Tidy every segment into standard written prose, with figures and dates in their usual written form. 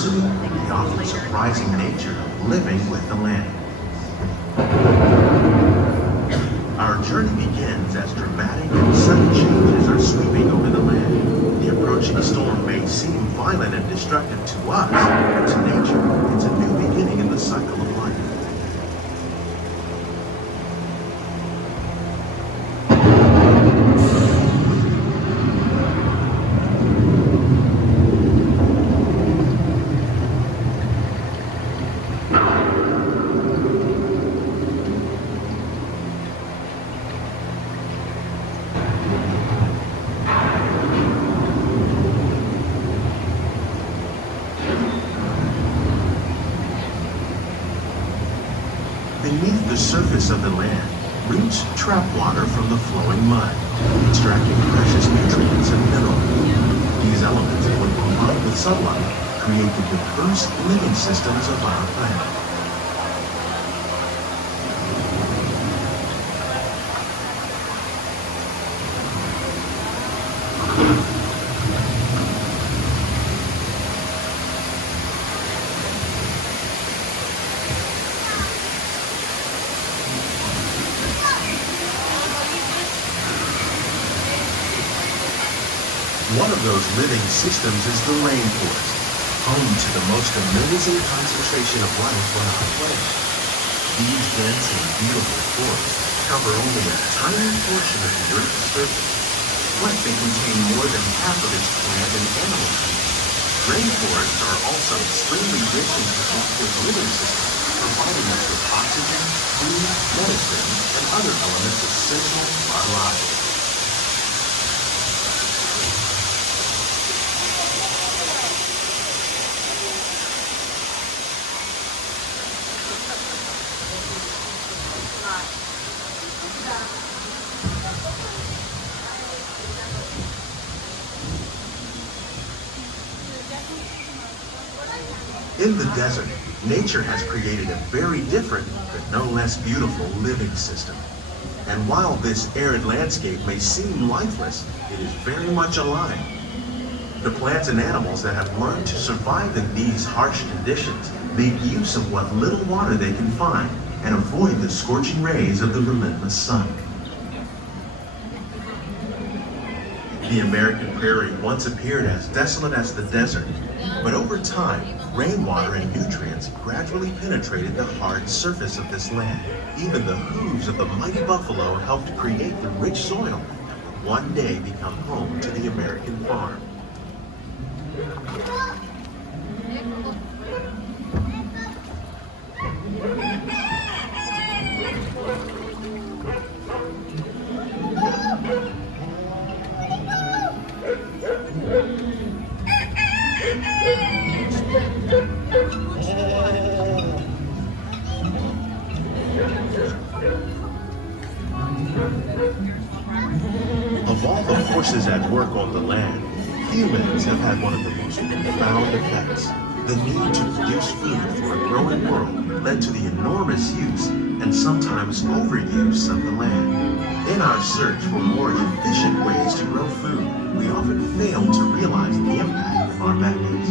diversity and the often surprising nature of living with the land. Our journey begins as dramatic and sudden changes are sweeping over the land. The approaching storm may seem violent and destructive to us, but to nature, it's a new beginning in the cycle of life. Beneath the surface of the land, roots trap water from the flowing mud, extracting precious nutrients and minerals. These elements, when combined with sunlight, create the diverse living systems of our planet. One of those living systems is the rainforest, home to the most amazing concentration of life on our planet. These dense and beautiful forests cover only a tiny portion of the Earth's surface, but they contain more than half of its plant and animal life. Rainforests are also extremely rich in protective living systems, providing us with oxygen, food, medicine, and other elements essential for our lives. In the desert, nature has created a very different, but no less beautiful living system. And while this arid landscape may seem lifeless, it is very much alive. The plants and animals that have learned to survive in these harsh conditions make use of what little water they can find and avoid the scorching rays of the relentless sun. The American prairie once appeared as desolate as the desert, but over time, rainwater and nutrients gradually penetrated the hard surface of this land. Even the hooves of the mighty buffalo helped create the rich soil that would one day become home to the American farm. Of all the forces at work on the land, humans have had one of the most profound effects. The need to produce food for a growing world led to the enormous use and sometimes overuse of the land. In our search for more efficient ways to grow food, we often fail to realize the impact of our methods.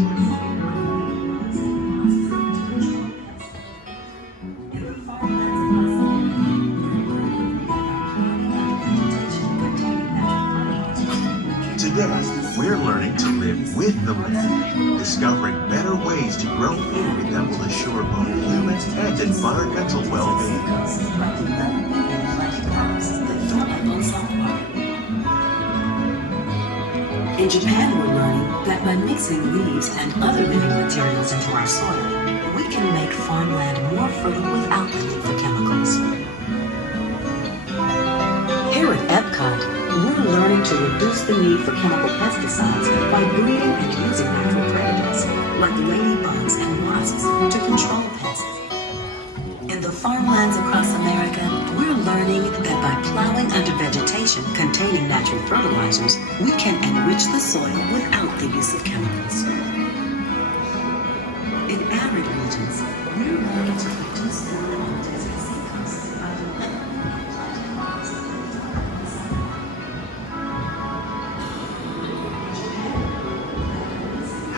Today, we're learning to live with the land, discovering better ways to grow food that will assure both human and environmental well-being. In Japan, we're learning that by mixing leaves and other living materials into our soil, we can make farmland more fertile without the need for chemicals. Here at Epcot, we're learning to reduce the need for chemical pesticides by breeding and using natural predators, like ladybugs and wasps, to control pests. In the farmlands across America, we're learning that by plowing under vegetation containing natural fertilizers, we can enrich the soil without the use of chemicals. In arid regions, we're learning to reduce the level of desert sea costs by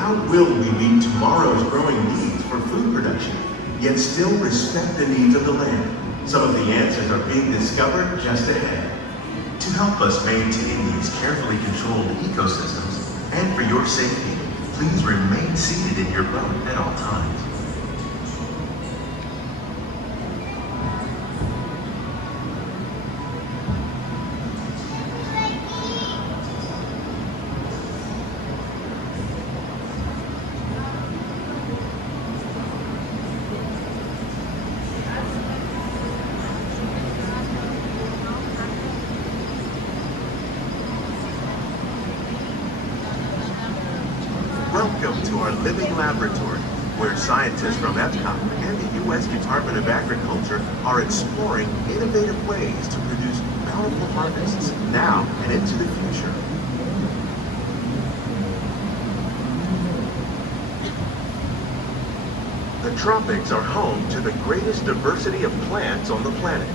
How Will we meet tomorrow's growing needs for food production, yet still respect the needs of the land? Some of the answers are being discovered just ahead. To help us maintain these carefully controlled ecosystems, and for your safety, please remain seated in your boat at all times. Welcome to our living laboratory, where scientists from Epcot and the U.S. Department of Agriculture are exploring innovative ways to produce bountiful harvests now and into the future. The tropics are home to the greatest diversity of plants on the planet.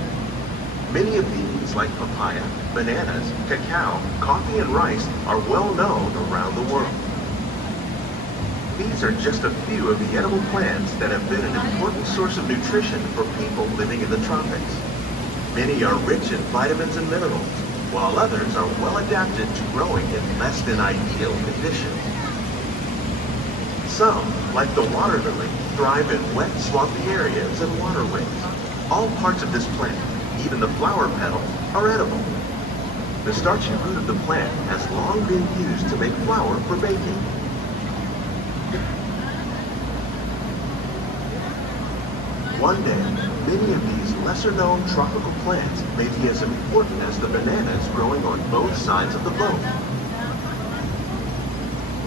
Many of these, like papaya, bananas, cacao, coffee, and rice, are well known around the world. These are just a few of the edible plants that have been an important source of nutrition for people living in the tropics. Many are rich in vitamins and minerals, while others are well adapted to growing in less than ideal conditions. Some, like the water lily, thrive in wet, swampy areas and waterways. All parts of this plant, even the flower petals, are edible. The starchy root of the plant has long been used to make flour for baking. One day, many of these lesser-known tropical plants may be as important as the bananas growing on both sides of the boat.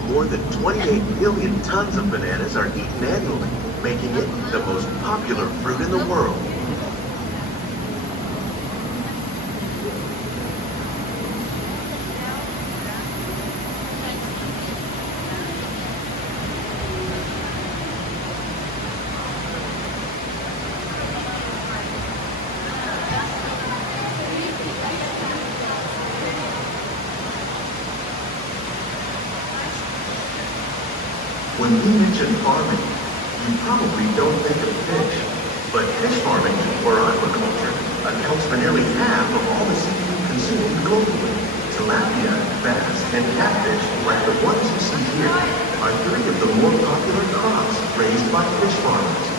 More than 28 million tons of bananas are eaten annually, making it the most popular fruit in the world. When we mention farming, you probably don't think of fish, but fish farming, or aquaculture, accounts for nearly half of all the seafood consumed globally. Tilapia, bass, and catfish, like the ones you see here, are three of the more popular crops raised by fish farmers.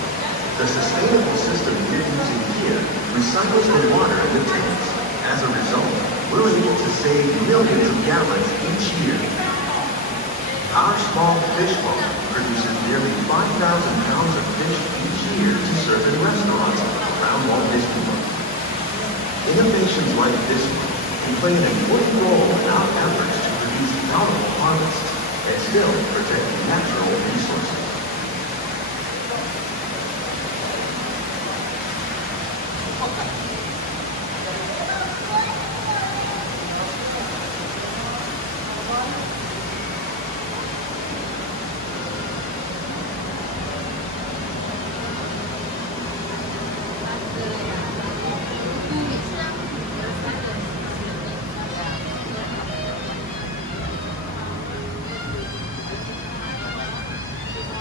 The sustainable system we're using here recycles the water in the tanks. As a result, we're able to save millions of gallons each year. Our small fish farm produces nearly 5,000 pounds of fish each year to serve in restaurants around Walt Disney World. Innovations like this one can play an important role in our efforts to produce bountiful harvests and still protect natural resources.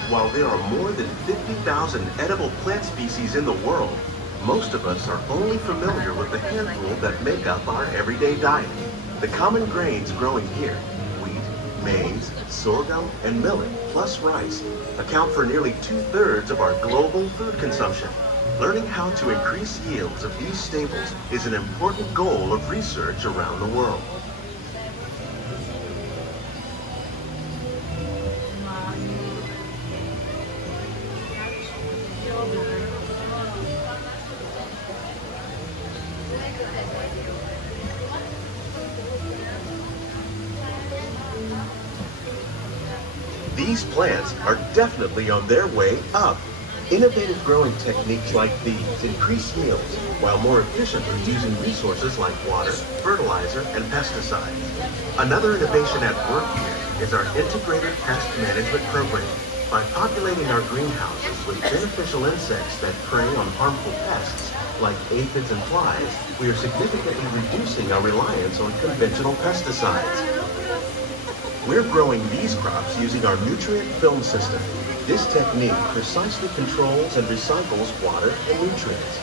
While there are more than 50,000 edible plant species in the world, most of us are only familiar with the handful that make up our everyday diet. The common grains growing here, wheat, maize, sorghum, and millet, plus rice, account for nearly 2/3 of our global food consumption. Learning how to increase yields of these staples is an important goal of research around the world. These plants are definitely on their way up. Innovative growing techniques like these increase yields while more efficiently using resources like water, fertilizer, and pesticides. Another innovation at work here is our integrated pest management program. By populating our greenhouses with beneficial insects that prey on harmful pests like aphids and flies, we are significantly reducing our reliance on conventional pesticides. We're growing these crops using our nutrient film system. This technique precisely controls and recycles water and nutrients.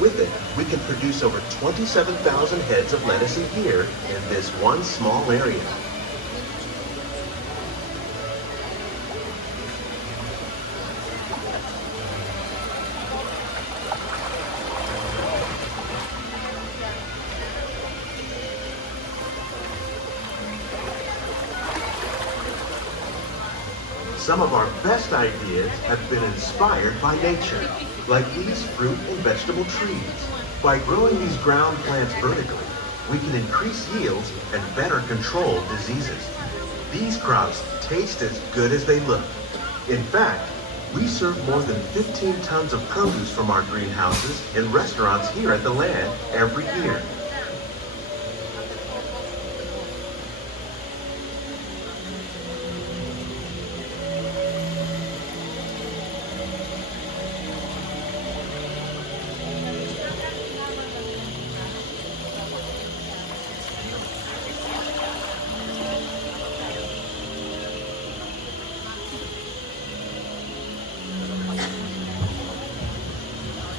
With it, we can produce over 27,000 heads of lettuce a year in this one small area. Some of our best ideas have been inspired by nature, like these fruit and vegetable trees. By growing these ground plants vertically, we can increase yields and better control diseases. These crops taste as good as they look. In fact, we serve more than 15 tons of produce from our greenhouses in restaurants here at the land every year.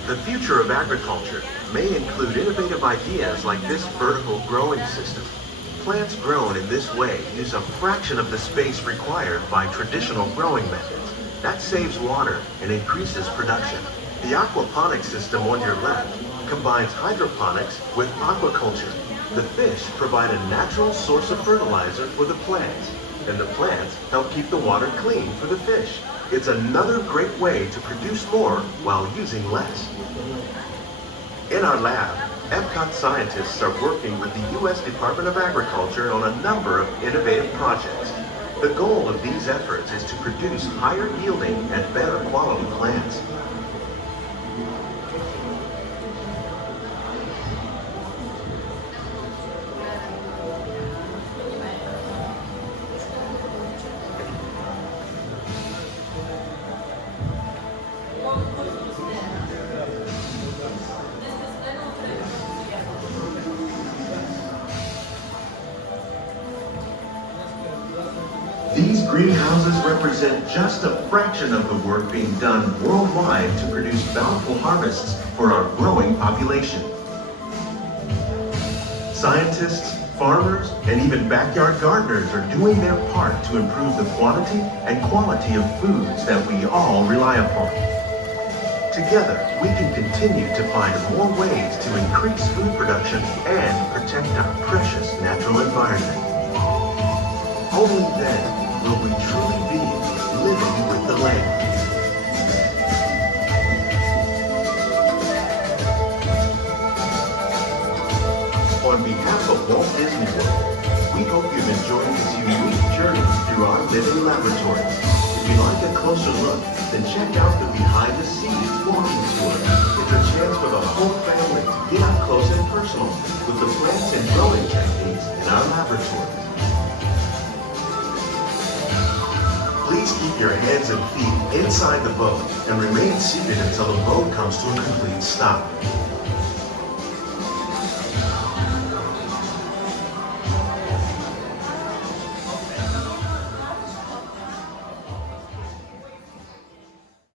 The future of agriculture may include innovative ideas like this vertical growing system. Plants grown in this way use a fraction of the space required by traditional growing methods. That saves water and increases production. The aquaponics system on your left combines hydroponics with aquaculture. The fish provide a natural source of fertilizer for the plants, and the plants help keep the water clean for the fish. It's another great way to produce more while using less. In our lab, Epcot scientists are working with the U.S. Department of Agriculture on a number of innovative projects. The goal of these efforts is to produce higher yielding and better quality plants. These greenhouses represent just a fraction of the work being done worldwide to produce bountiful harvests for our growing population. Scientists, farmers, and even backyard gardeners are doing their part to improve the quantity and quality of foods that we all rely upon. Together, we can continue to find more ways to increase food production and protect our precious natural environment. Only then will we truly be living with the land. On behalf of Walt Disney World, we hope you've enjoyed this unique journey through our living laboratory. If you'd like a closer look, then check out the behind the scenes walking tour. It's a chance for the whole family to get up close and personal with the plants and growing techniques in our laboratory. Please keep your hands and feet inside the boat and remain seated until the boat comes to a complete stop.